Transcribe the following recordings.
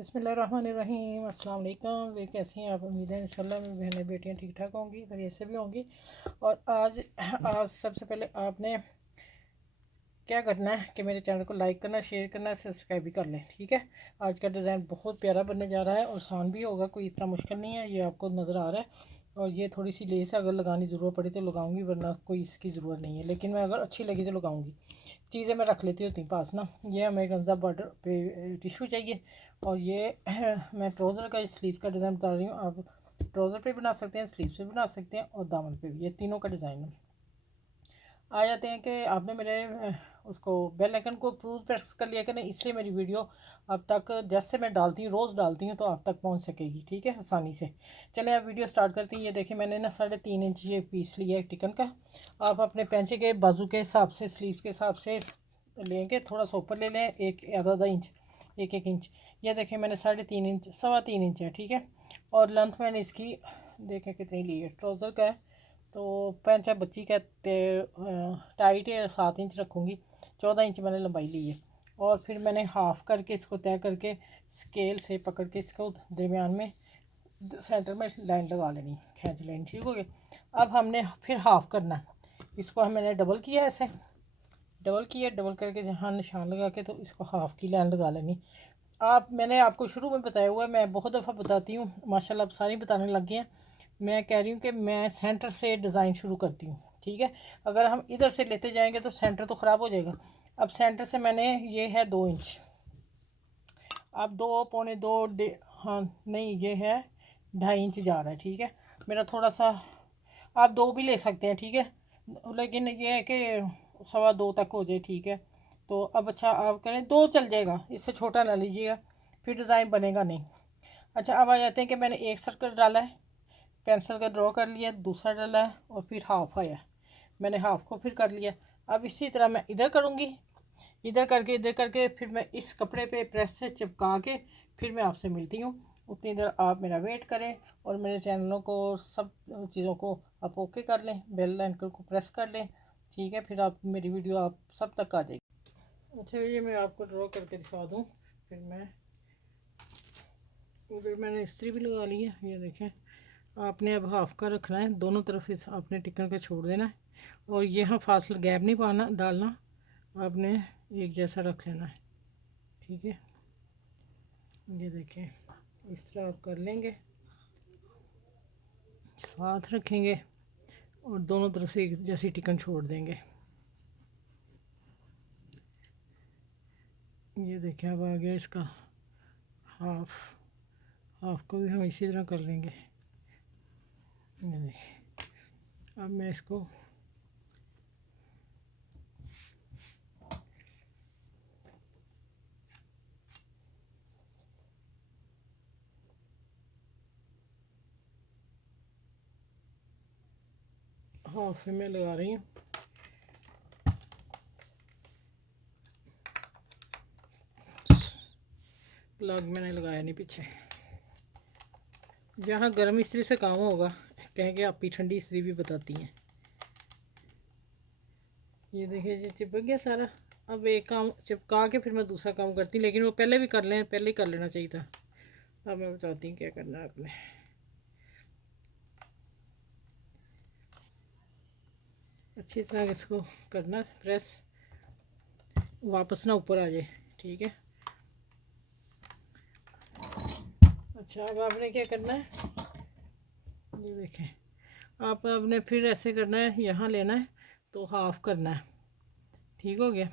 बिस्मिल्लाहिर्रहमानिर्रहीम। अस्सलाम वालेकुम। वे कैसी हैं आप? उम्मीद है इंशाल्लाह मेरी बहनें बेटियां ठीक ठाक होंगी, खैरियत से भी होंगी। और आज सबसे पहले आपने क्या करना है कि मेरे चैनल को लाइक करना, शेयर करना, सब्सक्राइब भी कर लें। ठीक है। आज का डिज़ाइन बहुत प्यारा बनने जा रहा है और आसान भी होगा, कोई इतना मुश्किल नहीं है। ये आपको नज़र आ रहा है। और ये थोड़ी सी लेस अगर लगानी ज़रूरत पड़ी तो लगाऊंगी, वरना कोई इसकी ज़रूरत नहीं है, लेकिन मैं अगर अच्छी लगी तो लगाऊंगी। चीज़ें मैं रख लेती होती हूँ पास ना। ये हमें गंजा बॉर्डर पे टिशू चाहिए। और ये मैं ट्राउज़र का स्लीव का डिज़ाइन बता रही हूँ। आप ट्राउज़र पे बना सकते हैं, स्लीव पे बना सकते हैं और दामन पे भी। ये तीनों का डिज़ाइन है। आ जाते हैं कि आपने मेरे उसको बेल आइकन को प्रूव प्रेस कर लिया कि नहीं, इसलिए मेरी वीडियो अब तक जैसे मैं डालती हूँ, रोज़ डालती हूँ, तो आप तक पहुँच सकेगी। ठीक है, आसानी से। चलें आप वीडियो स्टार्ट करती हैं। ये देखिए मैंने ना 3.5 इंच ये पीस लिया है टिकन का। आप अपने पेंचे के बाजू के हिसाब से, स्लीव के हिसाब से लेंगे। थोड़ा सा ऊपर ले लें, एक आधा इंच, एक इंच। ये देखें मैंने 3.5 इंच, 3.25 इंच है। ठीक है। और लेंथ मैंने इसकी देखें कितनी ली है। ट्राउज़र का है तो पैंचा बच्ची कहते टाइट है, 7 इंच रखूँगी। 14 इंच मैंने लंबाई ली है। और फिर मैंने हाफ़ करके इसको तय करके स्केल से पकड़ के इसको दरमियान में सेंटर में लाइन लगा लेनी, खींच लेनी। ठीक हो गया। अब हमने फिर हाफ़ करना है इसको। मैंने डबल किया ऐसे, डबल किया, डबल करके जहाँ निशान लगा के तो इसको हाफ़ की लाइन लगा लेनी। मैंने आपको शुरू में बताया हुआ है, मैं बहुत दफ़ा बताती हूँ, माशाल्लाह अब सारी बताने लग गए हैं। मैं कह रही हूँ कि मैं सेंटर से डिज़ाइन शुरू करती हूँ। ठीक है। अगर हम इधर से लेते जाएंगे तो सेंटर तो ख़राब हो जाएगा। अब सेंटर से मैंने ये है 2 इंच, अब 2 पौने 2 हाँ नहीं, ये है 2.5 इंच जा रहा है। ठीक है। मेरा थोड़ा सा, आप 2 भी ले सकते हैं। ठीक है। लेकिन ये है कि 2.25 तक हो जाए। ठीक है। तो अब अच्छा आप करें 2 चल जाएगा, इससे छोटा ना लीजिएगा, फिर डिज़ाइन बनेगा नहीं। अच्छा अब आ जाते हैं कि मैंने एक सर्कल डाला है, पेंसिल का ड्रॉ कर लिया, दूसरा डाला है और फिर हाफ आया, मैंने हाफ को फिर कर लिया। अब इसी तरह मैं इधर करूँगी, इधर करके फिर मैं इस कपड़े पे प्रेस से चिपका के फिर मैं आपसे मिलती हूँ। उतनी देर आप मेरा वेट करें और मेरे चैनलों को, सब चीज़ों को आप ओके कर लें, बेल आइकन को प्रेस कर लें। ठीक है। फिर आप मेरी वीडियो आप सब तक आ जाएगी। अच्छा ये मैं आपको ड्रॉ करके दिखा दूँ। फिर मैं उधर मैंने इस्त्री भी लगा ली है। ये देखें, आपने अब हाफ का रखना है, दोनों तरफ इस आपने टिकन का छोड़ देना है। और यहाँ फासला गैप नहीं पाना डालना, आपने एक जैसा रख लेना है। ठीक है। ये देखें इस तरह आप कर लेंगे, साथ रखेंगे और दोनों तरफ से एक जैसी टिकन छोड़ देंगे। ये देखें अब आ गया इसका हाफ, हाफ को भी हम इसी तरह कर लेंगे। ये देखें अब मैं इसको हाफ में लगा रही हूँ। प्लग मैंने लगाया नहीं पीछे। जहाँ गर्म इस्त्री से काम होगा कहेंगे आप ही ठंडी इस्त्री भी बताती हैं। ये देखिए जी चिपक गया सारा। अब एक काम चिपका के फिर मैं दूसरा काम करती हूँ, लेकिन वो पहले भी कर लें, पहले ही कर लेना चाहिए था। अब मैं बताती हूँ क्या करना है आपने। अच्छी तरह इसको करना प्रेस, वापस ना ऊपर आ जाए। ठीक है। अच्छा अब आपने क्या करना है, ये देखें आप आपने फिर ऐसे करना है, यहाँ लेना है तो हाफ करना है। ठीक हो गया।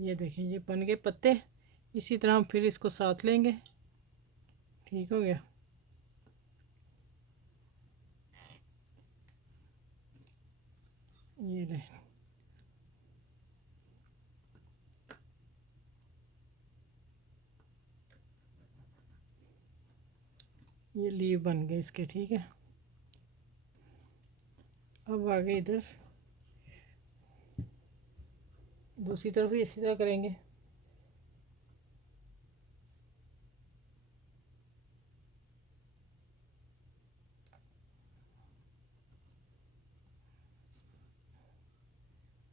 ये देखें ये बन गए पत्ते। इसी तरह हम फिर इसको साथ लेंगे। ठीक हो गया। ये ले, ये लीव बन गए इसके। ठीक है। अब आगे इधर दूसरी तरफ भी इसी तरह करेंगे।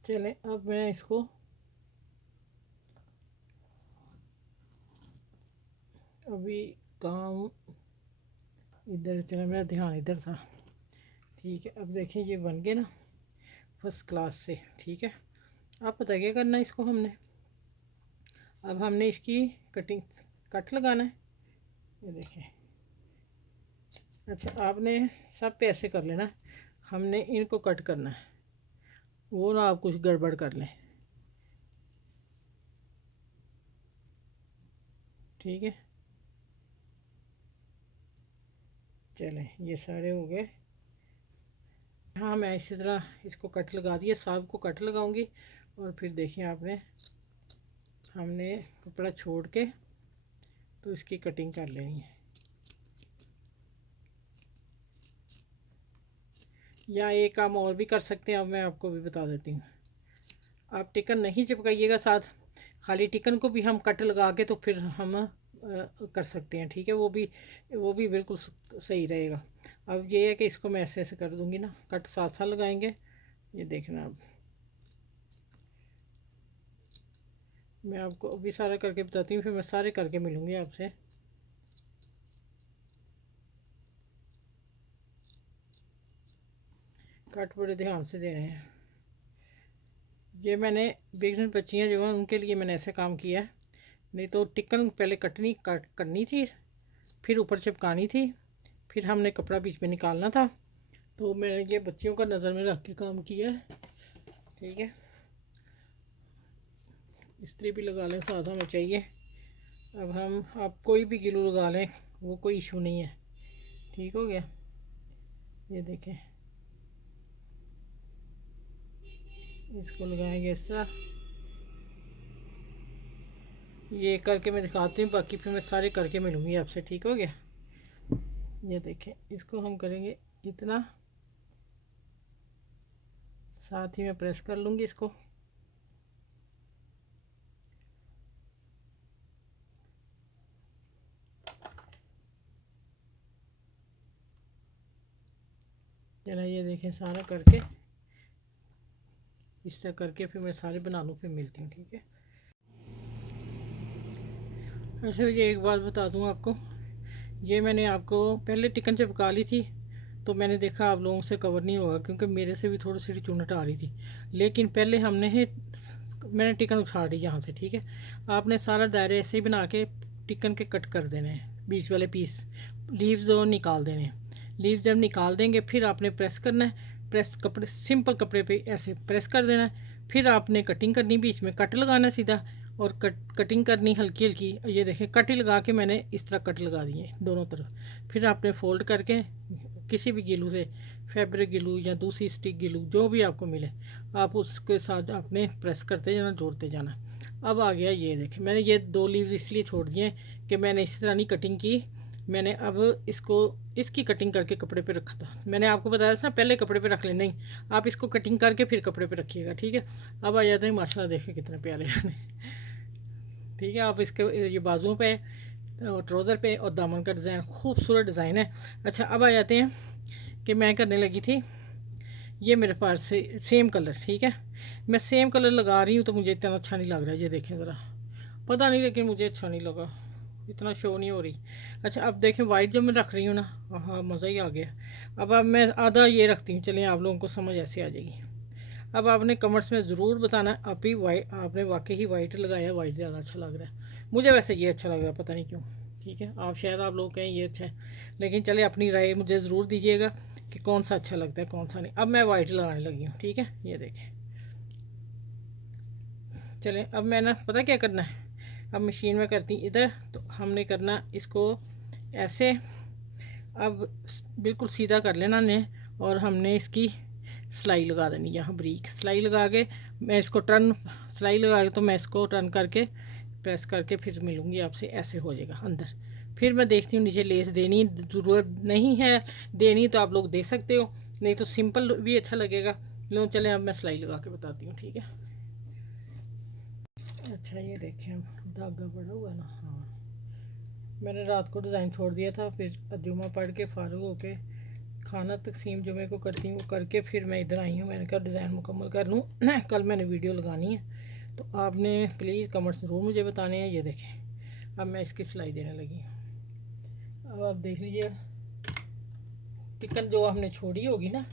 चलें अब मैं इसको अभी काम इधर चला, मेरा ध्यान इधर था। ठीक है, अब देखिए ये बन गए ना फर्स्ट क्लास से। ठीक है, आप पता क्या करना है इसको हमने, अब हमने इसकी कटिंग कट लगाना है। ये देखिए, अच्छा आपने सब पे ऐसे कर लेना, हमने इनको कट करना है, वो ना आप कुछ गड़बड़ कर लें। ठीक है, चलें ये सारे हो गए। हाँ मैं इसी तरह इसको कट लगा दिए, सब को कट लगाऊंगी। और फिर देखिए आपने, हमने कपड़ा छोड़ के तो इसकी कटिंग कर लेनी है। या एक काम और भी कर सकते हैं, अब मैं आपको भी बता देती हूँ। आप टिकन नहीं चिपकाइएगा साथ, खाली टिकन को भी हम कट लगा के तो फिर हम कर सकते हैं। ठीक है, वो भी बिल्कुल सही रहेगा। अब ये है कि इसको मैं ऐसे ऐसे कर दूँगी ना, कट साथ साथ लगाएंगे। ये देखना, अब मैं आपको अभी सारा करके बताती हूँ, फिर मैं सारे करके मिलूँगी आपसे। कट बड़े ध्यान से दे रहे हैं। ये मैंने बिगनर बच्चियाँ जो हैं उनके लिए मैंने ऐसे काम किया है, नहीं तो टिक्कन पहले करनी थी, फिर ऊपर चिपकानी थी, फिर हमने कपड़ा बीच में निकालना था। तो मैंने ये बच्चियों का नज़र में रख के काम किया है। ठीक है, इस्त्री भी लगा लें साथ हमें चाहिए। अब हम, आप कोई भी गिलू लगा लें, वो कोई इशू नहीं है। ठीक हो गया, ये देखें, इसको लगाएंगे इस तरह। ये करके मैं दिखाती हूँ, बाकी फिर मैं सारे करके मिलूँगी आपसे। ठीक हो गया, ये देखें, इसको हम करेंगे इतना, साथ ही मैं प्रेस कर लूँगी इसको। चला ये देखें, सारा करके इस तरह करके फिर मैं सारे बना लूँ, फिर मिलती हूँ। ठीक है, अच्छा ये एक बात बता दूँ आपको, ये मैंने आपको पहले टिकन चिपका ली थी, तो मैंने देखा आप लोगों से कवर नहीं होगा, क्योंकि मेरे से भी थोड़ी सी चुनट आ रही थी। लेकिन पहले मैंने टिकन उछाड़ दी यहाँ से। ठीक है, आपने सारा दायरे ऐसे ही बना के टिकन के कट कर देने हैं, बीच वाले पीस, लीव्स और निकाल देने हैं। लीव्स जब निकाल देंगे फिर आपने प्रेस करना है, प्रेस कपड़े, सिंपल कपड़े पे ऐसे प्रेस कर देना है। फिर आपने कटिंग करनी, बीच में कट लगाना सीधा, और कटिंग करनी हल्की हल्की। ये देखें, कट ही लगा के मैंने इस तरह कट लगा दिए दोनों तरफ। फिर आपने फोल्ड करके किसी भी गिलू से, फैब्रिक गिलू या दूसरी स्टिक गिलू जो भी आपको मिले, आप उसके साथ आपने प्रेस करते जाना, जोड़ते जाना। अब आ गया, ये देखें, मैंने ये 2 लीव्स इसलिए छोड़ दिए कि मैंने इसी तरह नहीं कटिंग की। मैंने अब इसको, इसकी कटिंग करके कपड़े पे रखा था। मैंने आपको बताया था ना पहले कपड़े पे रख ले, नहीं, आप इसको कटिंग करके फिर कपड़े पे रखिएगा। ठीक है, अब आ जाते हैं, माशाल्लाह देखें कितने प्यारे हैं। ठीक है, आप इसके ये बाजुओं पे और ट्राउज़र पे और दामन का डिज़ाइन, खूबसूरत डिज़ाइन है। अच्छा अब आ जाते हैं कि मैं करने लगी थी, ये मेरे पास से सेम कलर। ठीक है, मैं सेम कलर लगा रही हूँ, तो मुझे इतना अच्छा नहीं लग रहा है। ये देखें ज़रा, पता नहीं, लेकिन मुझे अच्छा नहीं लगा, इतना शो नहीं हो रही। अच्छा अब देखें, वाइट जब मैं रख रही हूँ ना, हाँ मज़ा ही आ गया। अब मैं आधा ये रखती हूँ, चलिए आप लोगों को समझ ऐसे आ जाएगी। अब आपने कमेंट्स में ज़रूर बताना, आप ही वाइट, आपने वाकई ही वाइट लगाया, वाइट ज़्यादा अच्छा लग रहा है। मुझे वैसे ये अच्छा लग रहा है, पता नहीं क्यों। ठीक है, आप शायद आप लोग कहें ये अच्छा है, लेकिन चले अपनी राय मुझे ज़रूर दीजिएगा कि कौन सा अच्छा लगता है, कौन सा नहीं। अब मैं वाइट लगाने लगी हूँ। ठीक है, ये देखें, चलें अब मैं ना, पता क्या करना है, अब मशीन में करती इधर, तो हमने करना इसको ऐसे, अब बिल्कुल सीधा कर लेना ने, और हमने इसकी सिलाई लगा देनी, यहाँ ब्रीक सिलाई लगा के मैं इसको टर्न, सिलाई लगा के तो मैं इसको टर्न करके प्रेस करके फिर मिलूँगी आपसे। ऐसे हो जाएगा अंदर। फिर मैं देखती हूँ नीचे लेस देनी, ज़रूरत नहीं है देनी तो आप लोग दे सकते हो, नहीं तो सिंपल भी अच्छा लगेगा। लो चले, अब मैं सिलाई लगा के बताती हूँ। ठीक है, अच्छा ये देखें, धागा पड़ा हुआ ना, हाँ मैंने रात को डिज़ाइन छोड़ दिया था, फिर जुमा पढ़ के फारूक होके खाना तकसीम जुमे को करती हूँ, करके फिर मैं इधर आई हूँ। मैंने कहा डिज़ाइन मुकम्मल कर लूँ, कल मैंने वीडियो लगानी है। तो आपने प्लीज़ कमेंट्स ज़रूर मुझे बताने हैं। ये देखें, अब मैं इसकी सिलाई देने लगी। अब आप देख लीजिए, टिकन जो हमने छोड़ी होगी ना,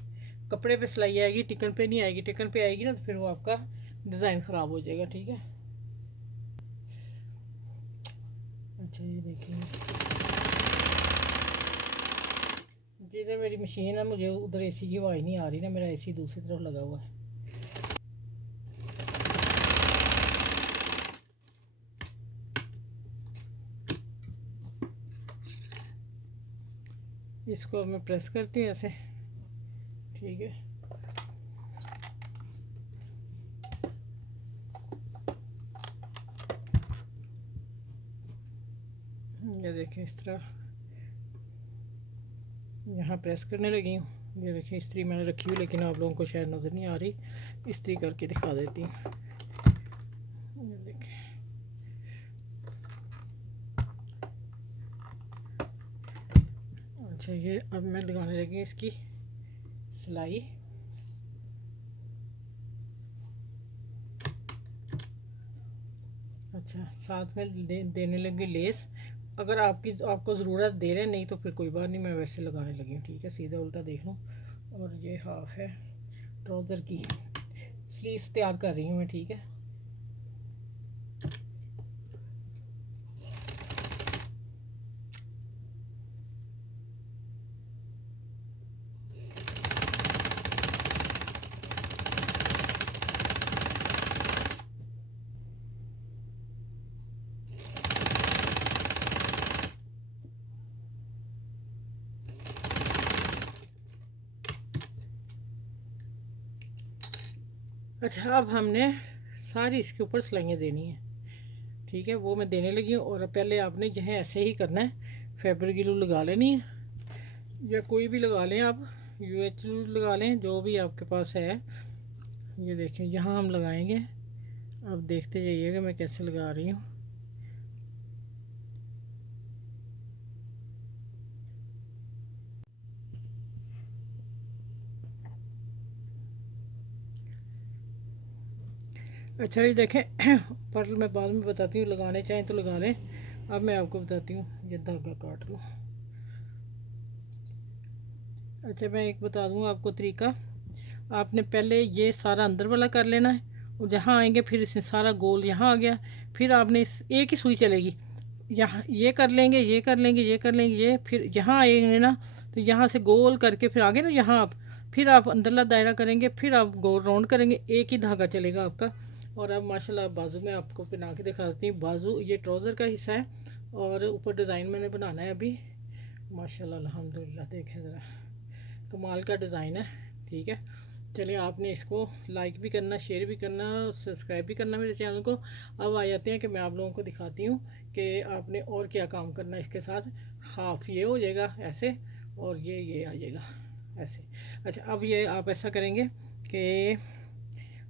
कपड़े पे सिलाई आएगी, टिकन पे नहीं आएगी। टिकन पे आएगी ना तो फिर वो आपका डिज़ाइन ख़राब हो जाएगा। ठीक है, अच्छा ये देखिए, जिधर मेरी मशीन है मुझे उधर एसी की आवाज़ नहीं आ रही ना, मेरा एसी दूसरी तरफ लगा हुआ है। इसको अब मैं प्रेस करती हूँ ऐसे। ठीक है, ये देखें इस तरह यहाँ प्रेस करने लगी हूँ। ये देखें इस्त्री मैंने रखी हुई, लेकिन आप लोगों को शायद नज़र नहीं आ रही, इस्त्री करके दिखा देती हूँ। ये देखें, अच्छा ये अब मैं लगाने लगी इसकी सिलाई। अच्छा, साथ में देने लगी लेस। अगर आपको ज़रूरत दे रहे नहीं तो फिर कोई बात नहीं, मैं वैसे लगाने लगी हूँ। ठीक है, सीधा उल्टा देख लो। और ये हाफ है ट्राउज़र की, स्लीव्स तैयार कर रही हूँ मैं। ठीक है, अच्छा अब हमने सारी इसके ऊपर सिलाइयाँ देनी है। ठीक है, वो मैं देने लगी हूँ। और पहले आपने यह ऐसे ही करना है, फैब्रिक ग्लू लगा लेनी है, या कोई भी लगा लें आप, UH लगा लें, जो भी आपके पास है। ये देखें यहाँ हम लगाएंगे, अब देखते जाइएगा मैं कैसे लगा रही हूँ। अच्छा ये देखें पर्ल मैं बाद में बताती हूँ, लगाने चाहें तो लगा लें। अब मैं आपको बताती हूँ, ये धागा काट लो। अच्छा मैं एक बता दूँ आपको तरीका। आपने पहले ये सारा अंदर वाला कर लेना है, और जहाँ आएंगे फिर इसमें सारा गोल यहाँ आ गया, फिर आपने इस एक ही सुई चलेगी, यहाँ ये कर लेंगे, ये कर लेंगे, ये कर लेंगे, ये फिर यहाँ आएंगे ना तो यहाँ से गोल करके फिर आगे ना यहाँ आप, फिर आप अंदरला दायरा करेंगे, फिर आप गोल राउंड करेंगे, एक ही धागा चलेगा आपका। और अब माशाल्लाह बाजू में आपको पहना के दिखा देती हूँ। बाजू ये ट्राउज़र का हिस्सा है, और ऊपर डिज़ाइन मैंने बनाना है अभी। माशाल्लाह अल्हम्दुलिल्लाह, देखें ज़रा कमाल का डिज़ाइन है। ठीक है, चलिए आपने इसको लाइक भी करना, शेयर भी करना, सब्सक्राइब भी करना मेरे चैनल को। अब आ जाते हैं कि मैं आप लोगों को दिखाती हूँ कि आपने और क्या काम करना है इसके साथ। हाफ ये हो जाएगा ऐसे, और ये आ जाएगा ऐसे। अच्छा अब ये आप ऐसा करेंगे कि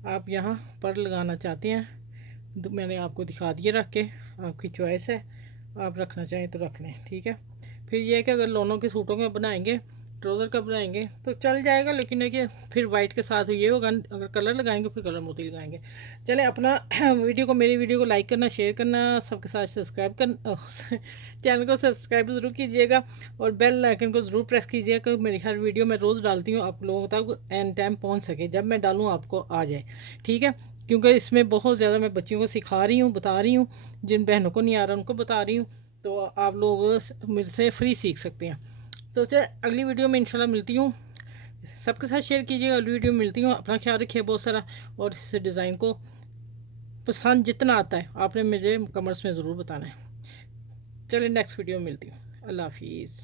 आप यहाँ पर लगाना चाहते हैं, मैंने आपको दिखा दिए रख के, आपकी चॉइस है, आप रखना चाहें तो रख लें। ठीक है, फिर ये है कि अगर लोनों के सूटों में बनाएंगे, ट्राउज़र का बनाएंगे तो चल जाएगा, लेकिन है कि फिर वाइट के साथ ये होगा, अगर कलर लगाएंगे फिर कलर मोती लगाएंगे। चलें अपना मेरी वीडियो को लाइक करना, शेयर करना, सबके साथ सब्सक्राइब करना, चैनल को सब्सक्राइब ज़रूर कीजिएगा, और बेल आइकन को ज़रूर प्रेस कीजिएगा, क्योंकि मेरी हर वीडियो मैं रोज़ डालती हूँ, आप लोगों तक एन टाइम पहुँच सके, जब मैं डालूँ आपको आ जाए। ठीक है, क्योंकि इसमें बहुत ज़्यादा मैं बच्चियों को सिखा रही हूँ, बता रही हूँ, जिन बहनों को नहीं आ रहा उनको बता रही हूँ, तो आप लोग मेरे से फ्री सीख सकते हैं। तो चलिए अगली वीडियो में इंशाल्लाह मिलती हूँ, सबके साथ शेयर कीजिएगा। अगली वीडियो में मिलती हूँ, अपना ख्याल रखिए बहुत सारा, और इस डिज़ाइन को पसंद जितना आता है आपने मुझे कमेंट्स में ज़रूर बताना है। चलिए नेक्स्ट वीडियो में मिलती हूँ, अल्लाह हाफिज़।